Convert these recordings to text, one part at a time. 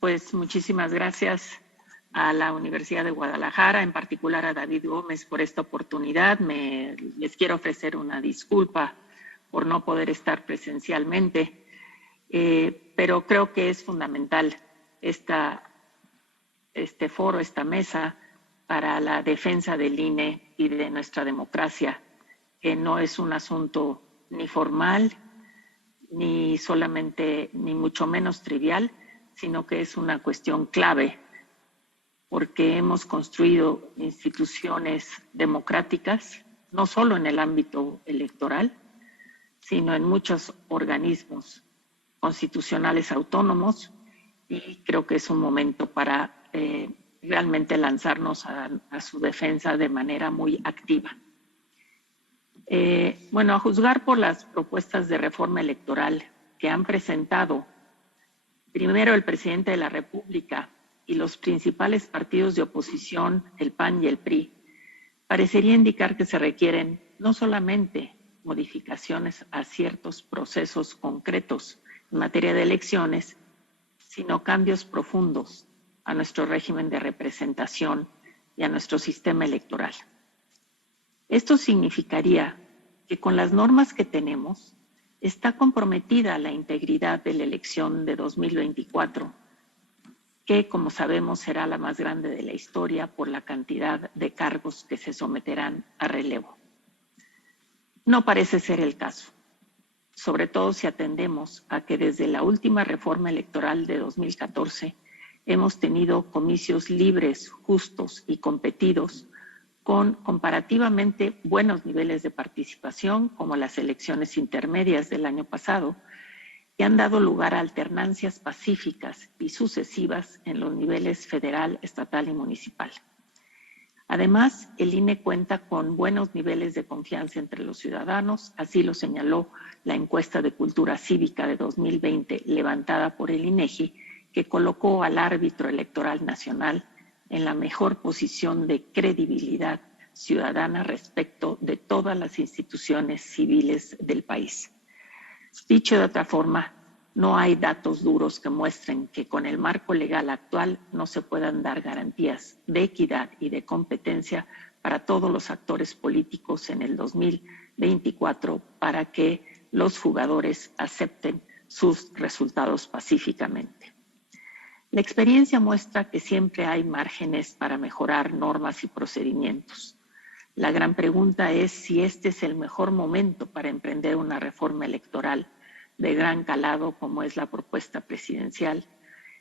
Pues muchísimas gracias a la Universidad de Guadalajara, en particular a David Gómez, por esta oportunidad. Les quiero ofrecer una disculpa por no poder estar presencialmente, pero creo que es fundamental este foro, esta mesa, para la defensa del INE y de nuestra democracia, que no es un asunto ni formal, ni mucho menos trivial, sino que es una cuestión clave, porque hemos construido instituciones democráticas, no solo en el ámbito electoral, sino en muchos organismos constitucionales autónomos, y creo que es un momento para realmente lanzarnos a su defensa de manera muy activa. A juzgar por las propuestas de reforma electoral que han presentado primero el presidente de la República y los principales partidos de oposición, el PAN y el PRI, parecería indicar que se requieren no solamente modificaciones a ciertos procesos concretos en materia de elecciones, sino cambios profundos a nuestro régimen de representación y a nuestro sistema electoral. Esto significaría que con las normas que tenemos está comprometida la integridad de la elección de 2024, que, como sabemos, será la más grande de la historia por la cantidad de cargos que se someterán a relevo. No parece ser el caso, sobre todo si atendemos a que desde la última reforma electoral de 2014 hemos tenido comicios libres, justos y competidos, con comparativamente buenos niveles de participación, como las elecciones intermedias del año pasado, que han dado lugar a alternancias pacíficas y sucesivas en los niveles federal, estatal y municipal. Además, el INE cuenta con buenos niveles de confianza entre los ciudadanos, así lo señaló la encuesta de cultura cívica de 2020 levantada por el INEGI, que colocó al árbitro electoral nacional en la mejor posición de credibilidad ciudadana respecto de todas las instituciones civiles del país. Dicho de otra forma, no hay datos duros que muestren que con el marco legal actual no se puedan dar garantías de equidad y de competencia para todos los actores políticos en el 2024 para que los jugadores acepten sus resultados pacíficamente. La experiencia muestra que siempre hay márgenes para mejorar normas y procedimientos. La gran pregunta es si este es el mejor momento para emprender una reforma electoral de gran calado como es la propuesta presidencial,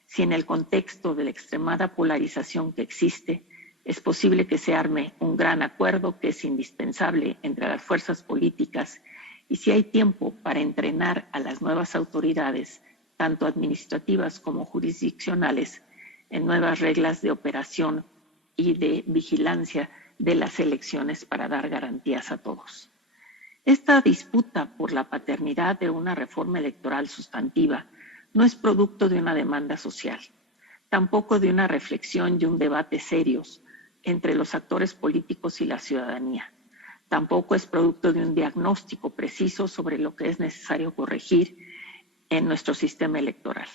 si en el contexto de la extremada polarización que existe es posible que se arme un gran acuerdo que es indispensable entre las fuerzas políticas, y si hay tiempo para entrenar a las nuevas autoridades, tanto administrativas como jurisdiccionales, en nuevas reglas de operación y de vigilancia de las elecciones para dar garantías a todos. Esta disputa por la paternidad de una reforma electoral sustantiva no es producto de una demanda social, tampoco de una reflexión y un debate serios entre los actores políticos y la ciudadanía. Tampoco es producto de un diagnóstico preciso sobre lo que es necesario corregir en nuestro sistema electoral.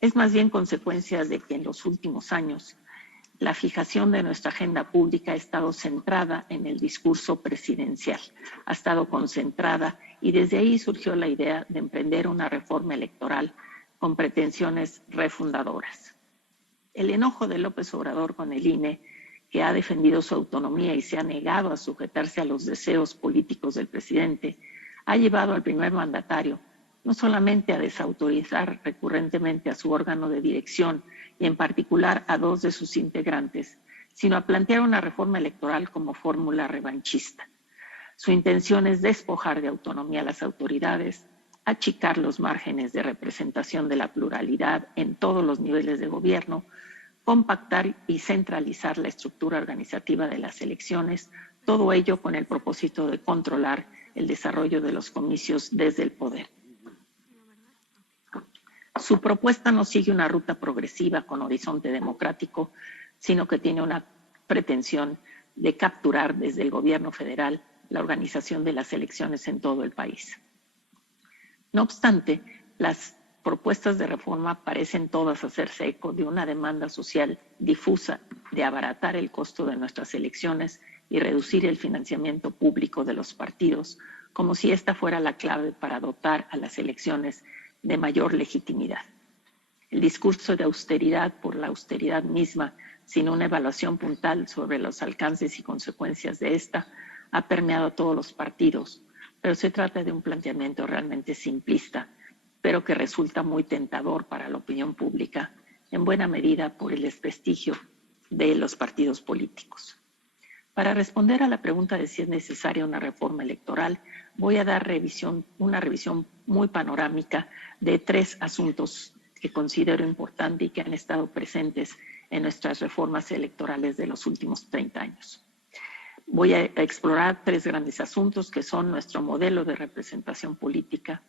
Es más bien consecuencia de que en los últimos años la fijación de nuestra agenda pública ha estado centrada en el discurso presidencial, ha estado concentrada, y desde ahí surgió la idea de emprender una reforma electoral con pretensiones refundadoras. El enojo de López Obrador con el INE, que ha defendido su autonomía y se ha negado a sujetarse a los deseos políticos del presidente, ha llevado al primer mandatario no solamente a desautorizar recurrentemente a su órgano de dirección y en particular a dos de sus integrantes, sino a plantear una reforma electoral como fórmula revanchista. Su intención es despojar de autonomía a las autoridades, achicar los márgenes de representación de la pluralidad en todos los niveles de gobierno, compactar y centralizar la estructura organizativa de las elecciones, todo ello con el propósito de controlar el desarrollo de los comicios desde el poder. Su propuesta no sigue una ruta progresiva con horizonte democrático, sino que tiene una pretensión de capturar desde el gobierno federal la organización de las elecciones en todo el país. No obstante, las propuestas de reforma parecen todas hacerse eco de una demanda social difusa de abaratar el costo de nuestras elecciones y reducir el financiamiento público de los partidos, como si esta fuera la clave para dotar a las elecciones de mayor legitimidad. El discurso de austeridad por la austeridad misma, sin una evaluación puntual sobre los alcances y consecuencias de esta, ha permeado a todos los partidos, pero se trata de un planteamiento realmente simplista, pero que resulta muy tentador para la opinión pública, en buena medida por el desprestigio de los partidos políticos. Para responder a la pregunta de si es necesaria una reforma electoral, voy a dar una revisión muy panorámica de 3 asuntos que considero importantes y que han estado presentes en nuestras reformas electorales de los últimos 30 años. Voy a explorar 3 grandes asuntos que son nuestro modelo de representación política,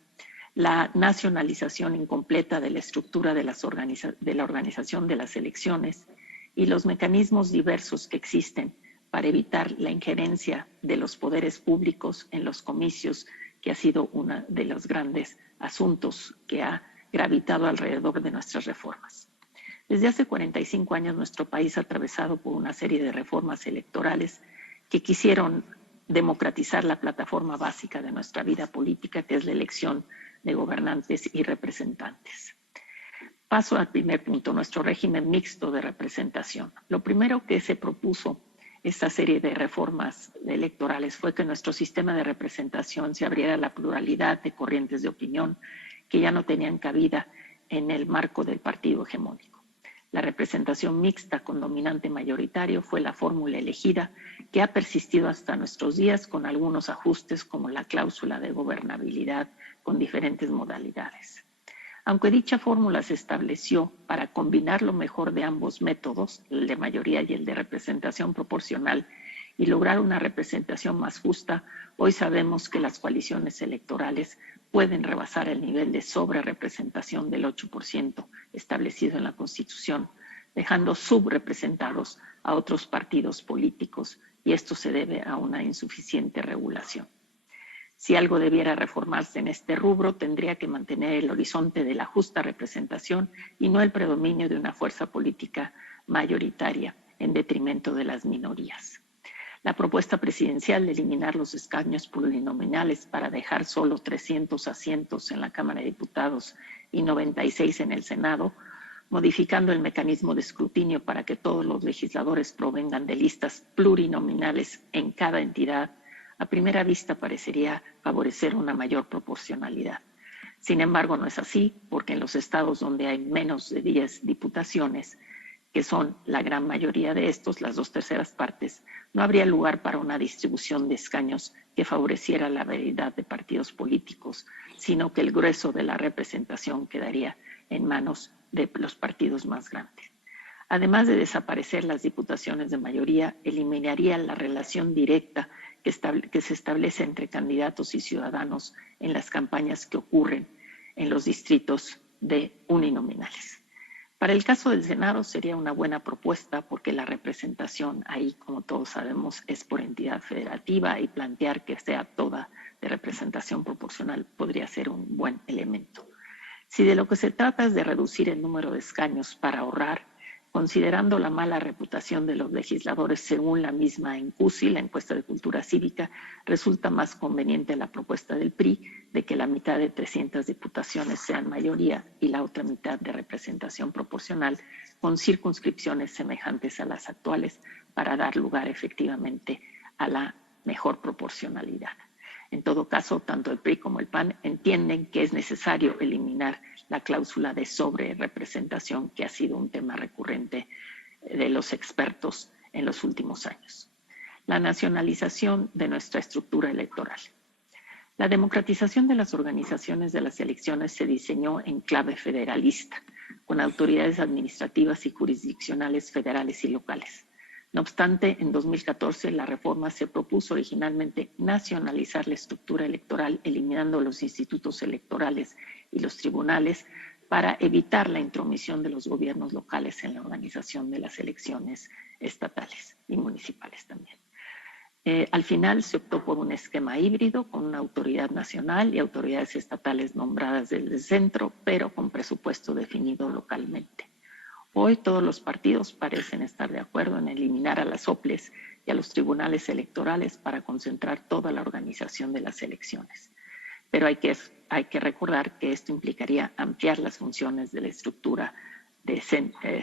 la nacionalización incompleta de la estructura de la organización de las elecciones y los mecanismos diversos que existen para evitar la injerencia de los poderes públicos en los comicios, que ha sido uno de los grandes asuntos que ha gravitado alrededor de nuestras reformas. Desde hace 45 años nuestro país ha atravesado por una serie de reformas electorales que quisieron democratizar la plataforma básica de nuestra vida política, que es la elección de gobernantes y representantes. Paso al primer punto, nuestro régimen mixto de representación. Lo primero que se propuso esta serie de reformas electorales fue que nuestro sistema de representación se abriera a la pluralidad de corrientes de opinión que ya no tenían cabida en el marco del partido hegemónico. La representación mixta con dominante mayoritario fue la fórmula elegida que ha persistido hasta nuestros días con algunos ajustes como la cláusula de gobernabilidad con diferentes modalidades. Aunque dicha fórmula se estableció para combinar lo mejor de ambos métodos, el de mayoría y el de representación proporcional, y lograr una representación más justa, hoy sabemos que las coaliciones electorales pueden rebasar el nivel de sobrerepresentación del 8% establecido en la Constitución, dejando subrepresentados a otros partidos políticos, y esto se debe a una insuficiente regulación. Si algo debiera reformarse en este rubro, tendría que mantener el horizonte de la justa representación y no el predominio de una fuerza política mayoritaria en detrimento de las minorías. La propuesta presidencial de eliminar los escaños plurinominales para dejar solo 300 asientos en la Cámara de Diputados y 96 en el Senado, modificando el mecanismo de escrutinio para que todos los legisladores provengan de listas plurinominales en cada entidad, a primera vista parecería favorecer una mayor proporcionalidad. Sin embargo, no es así, porque en los estados donde hay menos de 10 diputaciones, que son la gran mayoría de estos, las 2/3 partes, no habría lugar para una distribución de escaños que favoreciera la variedad de partidos políticos, sino que el grueso de la representación quedaría en manos de los partidos más grandes. Además de desaparecer las diputaciones de mayoría, eliminaría la relación directa que se establece entre candidatos y ciudadanos en las campañas que ocurren en los distritos de uninominales. Para el caso del Senado sería una buena propuesta porque la representación ahí, como todos sabemos, es por entidad federativa y plantear que sea toda de representación proporcional podría ser un buen elemento. Si de lo que se trata es de reducir el número de escaños para ahorrar, considerando la mala reputación de los legisladores según la misma ENCUSI, la encuesta de cultura cívica, resulta más conveniente la propuesta del PRI de que la mitad de 300 diputaciones sean mayoría y la otra mitad de representación proporcional con circunscripciones semejantes a las actuales para dar lugar efectivamente a la mejor proporcionalidad. En todo caso, tanto el PRI como el PAN entienden que es necesario eliminar la cláusula de sobrerepresentación, que ha sido un tema recurrente de los expertos en los últimos años. La nacionalización de nuestra estructura electoral. La democratización de las organizaciones de las elecciones se diseñó en clave federalista, con autoridades administrativas y jurisdiccionales federales y locales. No obstante, en 2014 la reforma se propuso originalmente nacionalizar la estructura electoral, eliminando los institutos electorales y los tribunales para evitar la intromisión de los gobiernos locales en la organización de las elecciones estatales y municipales también. Al final se optó por un esquema híbrido con una autoridad nacional y autoridades estatales nombradas desde el centro, pero con presupuesto definido localmente. Hoy todos los partidos parecen estar de acuerdo en eliminar a las OPLES y a los tribunales electorales para concentrar toda la organización de las elecciones. Pero hay que recordar que esto implicaría ampliar las funciones de la estructura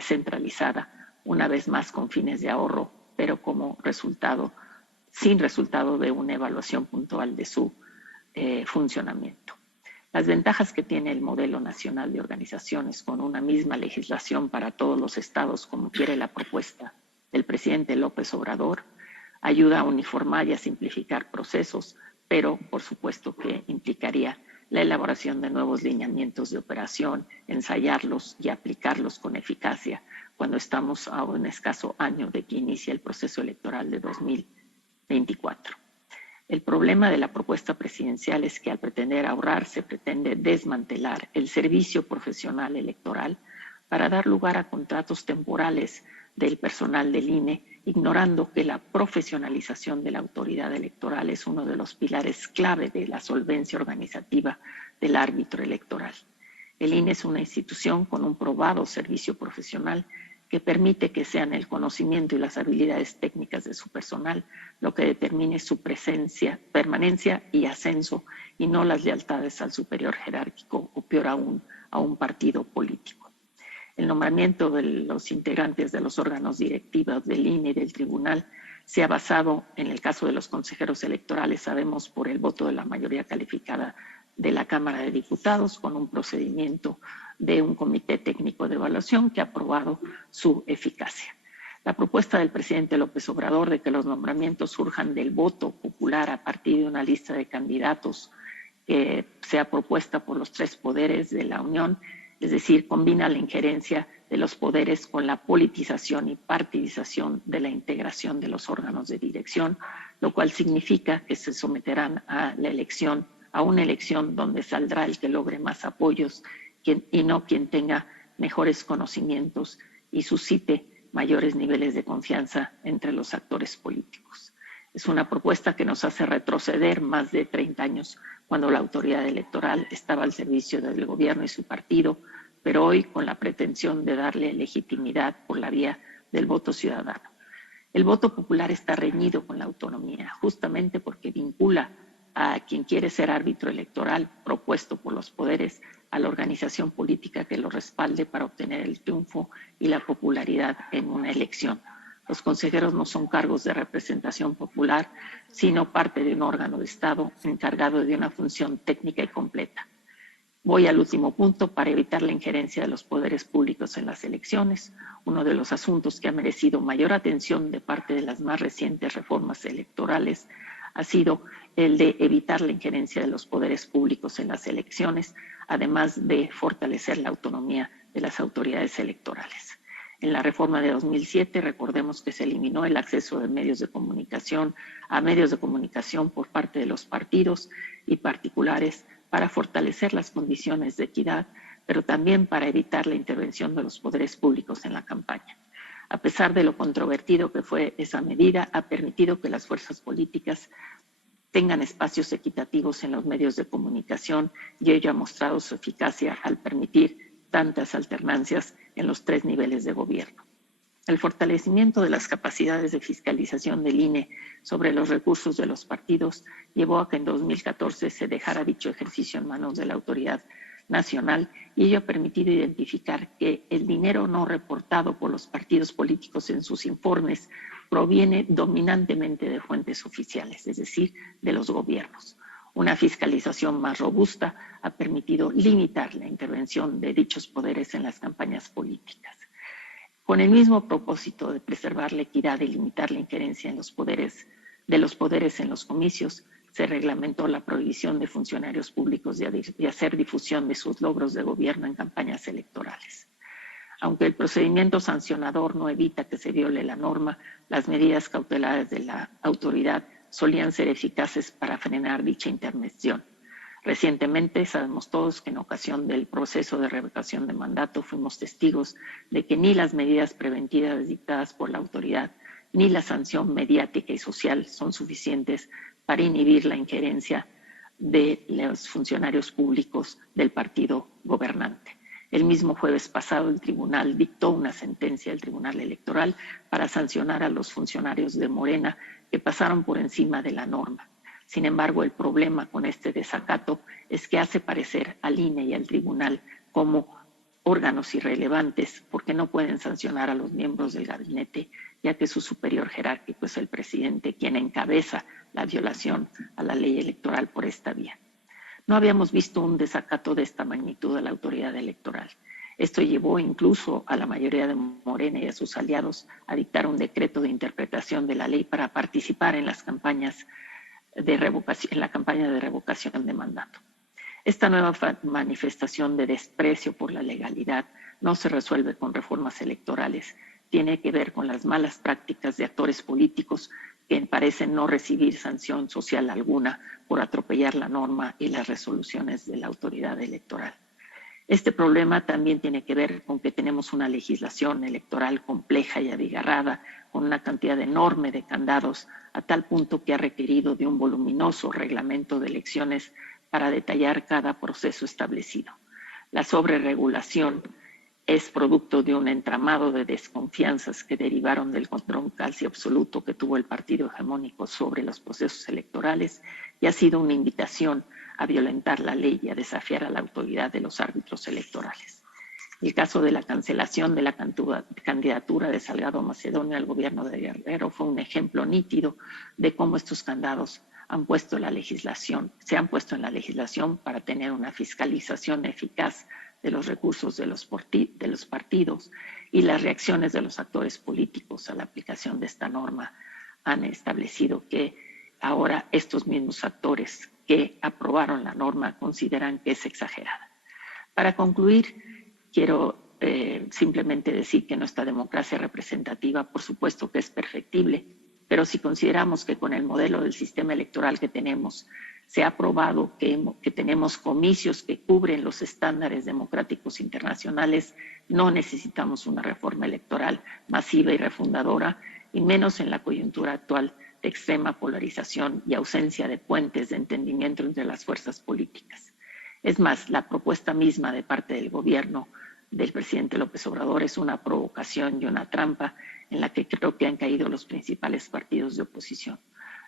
centralizada, una vez más con fines de ahorro, pero sin resultado de una evaluación puntual de su funcionamiento. Las ventajas que tiene el modelo nacional de organizaciones con una misma legislación para todos los estados, como quiere la propuesta del presidente López Obrador, ayuda a uniformar y a simplificar procesos, pero por supuesto que implicaría la elaboración de nuevos lineamientos de operación, ensayarlos y aplicarlos con eficacia cuando estamos a un escaso año de que inicie el proceso electoral de 2024. El problema de la propuesta presidencial es que al pretender ahorrar se pretende desmantelar el servicio profesional electoral para dar lugar a contratos temporales del personal del INE, ignorando que la profesionalización de la autoridad electoral es uno de los pilares clave de la solvencia organizativa del árbitro electoral. El INE es una institución con un probado servicio profesional que permite que sean el conocimiento y las habilidades técnicas de su personal lo que determine su permanencia y ascenso, y no las lealtades al superior jerárquico o peor aún, a un partido político. El nombramiento de los integrantes de los órganos directivos del INE y del tribunal se ha basado, en el caso de los consejeros electorales, sabemos por el voto de la mayoría calificada de la Cámara de Diputados, con un procedimiento de un comité técnico de evaluación que ha aprobado su eficacia. La propuesta del presidente López Obrador de que los nombramientos surjan del voto popular a partir de una lista de candidatos que sea propuesta por los tres poderes de la Unión, es decir, combina la injerencia de los poderes con la politización y partidización de la integración de los órganos de dirección, lo cual significa que se someterán a una elección donde saldrá el que logre más apoyos y no quien tenga mejores conocimientos y suscite mayores niveles de confianza entre los actores políticos. Es una propuesta que nos hace retroceder más de 30 años, cuando la autoridad electoral estaba al servicio del gobierno y su partido, pero hoy con la pretensión de darle legitimidad por la vía del voto ciudadano. El voto popular está reñido con la autonomía, justamente porque vincula a quien quiere ser árbitro electoral propuesto por los poderes a la organización política que lo respalde para obtener el triunfo y la popularidad en una elección. Los consejeros no son cargos de representación popular, sino parte de un órgano de Estado encargado de una función técnica y completa. Voy al último punto para evitar la injerencia de los poderes públicos en las elecciones. Uno de los asuntos que ha merecido mayor atención de parte de las más recientes reformas electorales ha sido el de evitar la injerencia de los poderes públicos en las elecciones, además de fortalecer la autonomía de las autoridades electorales. En la reforma de 2007, recordemos que se eliminó el acceso de medios de comunicación por parte de los partidos y particulares para fortalecer las condiciones de equidad, pero también para evitar la intervención de los poderes públicos en la campaña. A pesar de lo controvertido que fue esa medida, ha permitido que las fuerzas políticas tengan espacios equitativos en los medios de comunicación y ello ha mostrado su eficacia al permitir tantas alternancias en los tres niveles de gobierno. El fortalecimiento de las capacidades de fiscalización del INE sobre los recursos de los partidos llevó a que en 2014 se dejara dicho ejercicio en manos de la autoridad nacional, y ello ha permitido identificar que el dinero no reportado por los partidos políticos en sus informes proviene dominantemente de fuentes oficiales, es decir, de los gobiernos. Una fiscalización más robusta ha permitido limitar la intervención de dichos poderes en las campañas políticas. Con el mismo propósito de preservar la equidad y limitar la injerencia de los poderes en los comicios, se reglamentó la prohibición de funcionarios públicos de hacer difusión de sus logros de gobierno en campañas electorales. Aunque el procedimiento sancionador no evita que se viole la norma, las medidas cautelares de la autoridad solían ser eficaces para frenar dicha intervención. Recientemente sabemos todos que en ocasión del proceso de revocación de mandato fuimos testigos de que ni las medidas preventivas dictadas por la autoridad ni la sanción mediática y social son suficientes para inhibir la injerencia de los funcionarios públicos del partido gobernante. El mismo jueves pasado, el tribunal dictó una sentencia, el Tribunal Electoral, para sancionar a los funcionarios de Morena que pasaron por encima de la norma. Sin embargo, el problema con este desacato es que hace parecer al INE y al tribunal como órganos irrelevantes porque no pueden sancionar a los miembros del gabinete, ya que su superior jerárquico es el presidente, quien encabeza la violación a la ley electoral por esta vía. No habíamos visto un desacato de esta magnitud a la autoridad electoral. Esto llevó incluso a la mayoría de Morena y a sus aliados a dictar un decreto de interpretación de la ley para participar en las campañas de revocación, en la campaña de revocación de mandato. Esta nueva manifestación de desprecio por la legalidad no se resuelve con reformas electorales. Tiene que ver con las malas prácticas de actores políticos que parecen no recibir sanción social alguna por atropellar la norma y las resoluciones de la autoridad electoral. Este problema también tiene que ver con que tenemos una legislación electoral compleja y abigarrada, con una cantidad enorme de candados, a tal punto que ha requerido de un voluminoso reglamento de elecciones para detallar cada proceso establecido. La sobreregulación es producto de un entramado de desconfianzas que derivaron del control casi absoluto que tuvo el partido hegemónico sobre los procesos electorales y ha sido una invitación a violentar la ley y a desafiar a la autoridad de los árbitros electorales. El caso de la cancelación de la candidatura de Salgado Macedonio al gobierno de Guerrero fue un ejemplo nítido de cómo estos candados se han puesto en la legislación para tener una fiscalización eficaz de los recursos de los partidos, y las reacciones de los actores políticos a la aplicación de esta norma han establecido que ahora estos mismos actores que aprobaron la norma consideran que es exagerada. Para concluir, quiero simplemente decir que nuestra democracia representativa, por supuesto que es perfectible, pero si consideramos que con el modelo del sistema electoral que tenemos se ha probado que tenemos comicios que cubren los estándares democráticos internacionales, no necesitamos una reforma electoral masiva y refundadora, y menos en la coyuntura actual de extrema polarización y ausencia de puentes de entendimiento entre las fuerzas políticas. Es más, la propuesta misma de parte del gobierno del presidente López Obrador es una provocación y una trampa en la que creo que han caído los principales partidos de oposición.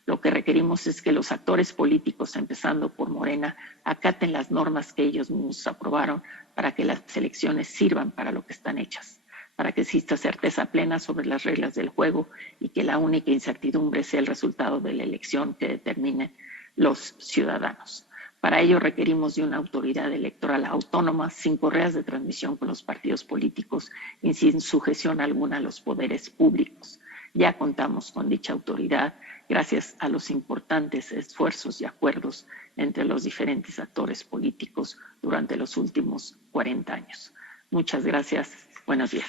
Lo que requerimos es que los actores políticos, empezando por Morena, acaten las normas que ellos mismos aprobaron para que las elecciones sirvan para lo que están hechas, para que exista certeza plena sobre las reglas del juego y que la única incertidumbre sea el resultado de la elección que determinen los ciudadanos. Para ello requerimos de una autoridad electoral autónoma, sin correas de transmisión con los partidos políticos y sin sujeción alguna a los poderes públicos. Ya contamos con dicha autoridad gracias a los importantes esfuerzos y acuerdos entre los diferentes actores políticos durante los últimos 40 años. Muchas gracias. Buenos días.